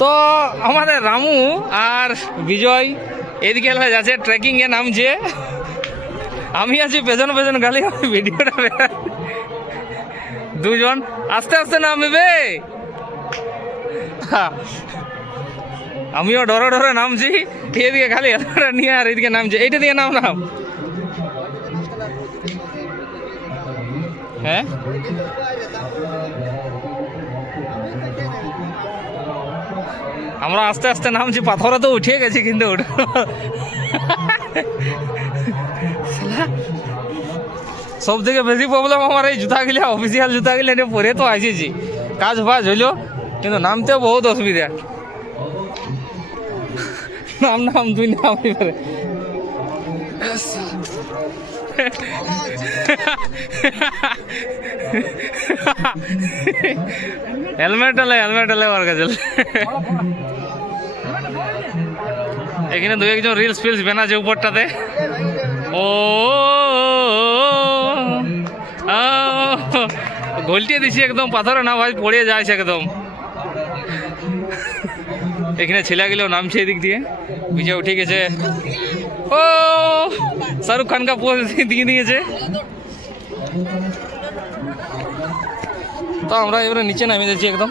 তো আমাদের রামু আর বিজয় এদিকে যাচ্ছে ট্রেকিংয়ে নামছে, আমি আছি পেছনে পেছনে গালি ভিডিওটা দুজন আস্তে আস্তে নামবে, আমিও ডরে ডরে নামছি, এদিকে খালি নিয়ে আর এদিকে নামছে, এইটা দিকে নাম নাম। হ্যাঁ আমরা আস্তে আস্তে নামছি, পাথরে তো উঠে গেছি কিন্তু সব থেকে বেশি প্রবলেম আমার এই জুতাগুলো, অফিসিয়াল জুতাগুলো নিয়ে পরে তো আসিছি, কাজ ফাজ হইলো কিন্তু নামতেও বহুত অসুবিধা। নাম নাম তুই নাম এবারে হেলমেট হলে আমার কাছে এখানে দু একজন রিলস ফিলস বানাচ্ছে উপরটাতে। ও ঘোলটিয়ে দিছি একদম, পাথরে না ভাই পড়ে যাচ্ছে একদম। এখানে ছেলেগুলো নামছে এদিক দিয়ে, বিজয় উঠে গেছে, ও শাহরুখ খান কা পোজ দিয়ে দিয়েছে। তো আমরা এবারে নিচে নামে যাচ্ছি একদম।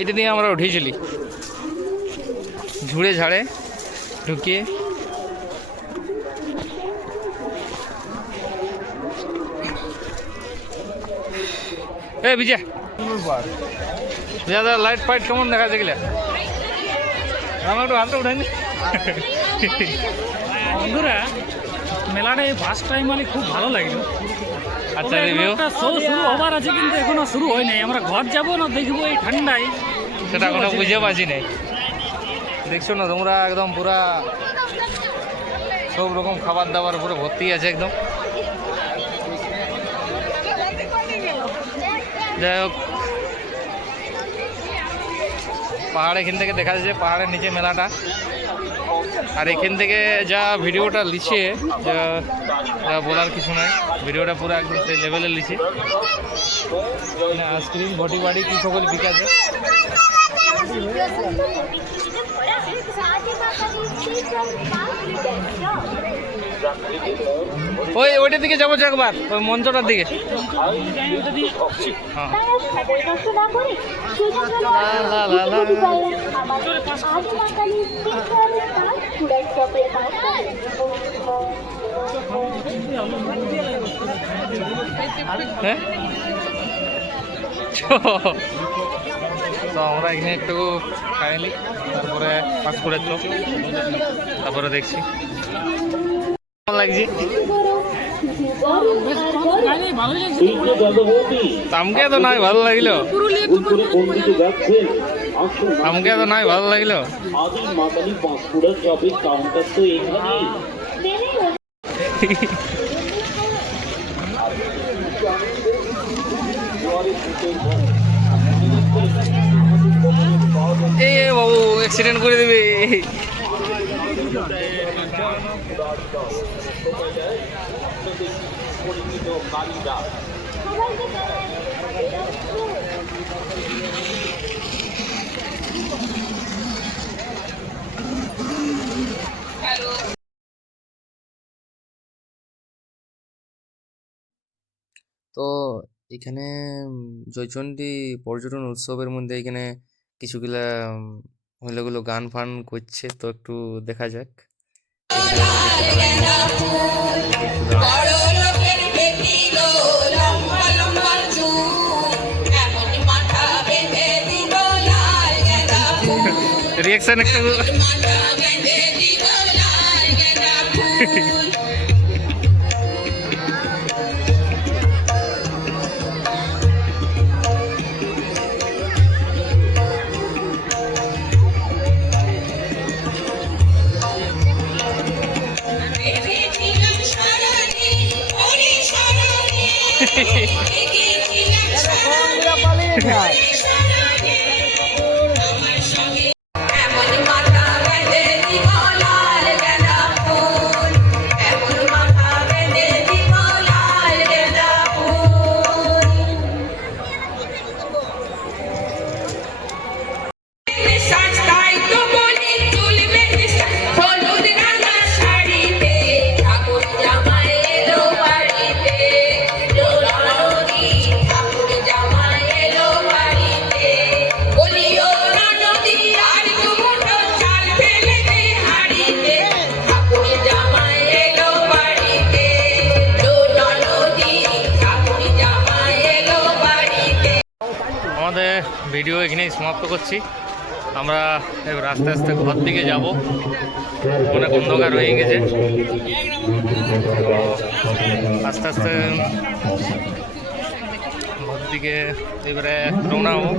এটা দিয়ে আমরা উঠেছিলি ঝুড়ে ঝাড়ে ঢুকিয়ে। এ বিজয় দাদা লাইট ফাইট কেমন দেখা যায় গেলে আমার একটু হাতটা উঠাইনি। বন্ধুরা মেলাটা এই ফার্স্ট টাইম মানে খুব ভালো লাগলো। আচ্ছা রিভিউ শুরু হবার আছে কিন্তু এখনো শুরু হয় নাই, আমরা ঘর যাবো না দেখবো এই ঠান্ডায়, সেটা কোনো বুঝে পাচ্ছি নাই। দেখছো না তোমরা একদম পুরা সব রকম খাবার দাবার পুরো ভর্তি আছে একদম। যাই হোক পাহাড় এখান থেকে দেখা যাচ্ছে, পাহাড়ের নিচে মেলাটা, আর এখান থেকে যা ভিডিওটা লিখে যা বলার কিছু নয়, ভিডিওটা পুরো একদম সেই লেভেলে লিখে। আইসক্রিম ঘটি বাড়ি কি সকল বিকাছে। ওইটার দিকে যাবো একবার, ওই মঞ্চটার দিকে। হ্যাঁ তো আমরা এখানে একটু খাইলি, তারপরে পাস করে তারপরে দেখছি কেমন লাগছে। আমাকে তো নাই ভালো লাগলো, আমাকে তো নাই ভালো লাগলো। এ বাবু অ্যাক্সিডেন্ট করে দেবে। তো এখানে জয়চণ্ডী পর্যটন উৎসবের মধ্যে এখানে কিছুগুলা মহিলাগুলো গান ফান করছে, তো একটু দেখা যাক। রিয়াকশন একটু হয়। আমাদের ভিডিও এখানেই সমাপ্ত করছি। আমরা এবার আস্তে আস্তে ঘর দিকে যাব, অনেক অন্ধকার হয়ে গেছে। আস্তে আস্তে ঘর দিকে এবারে রওনা হবো।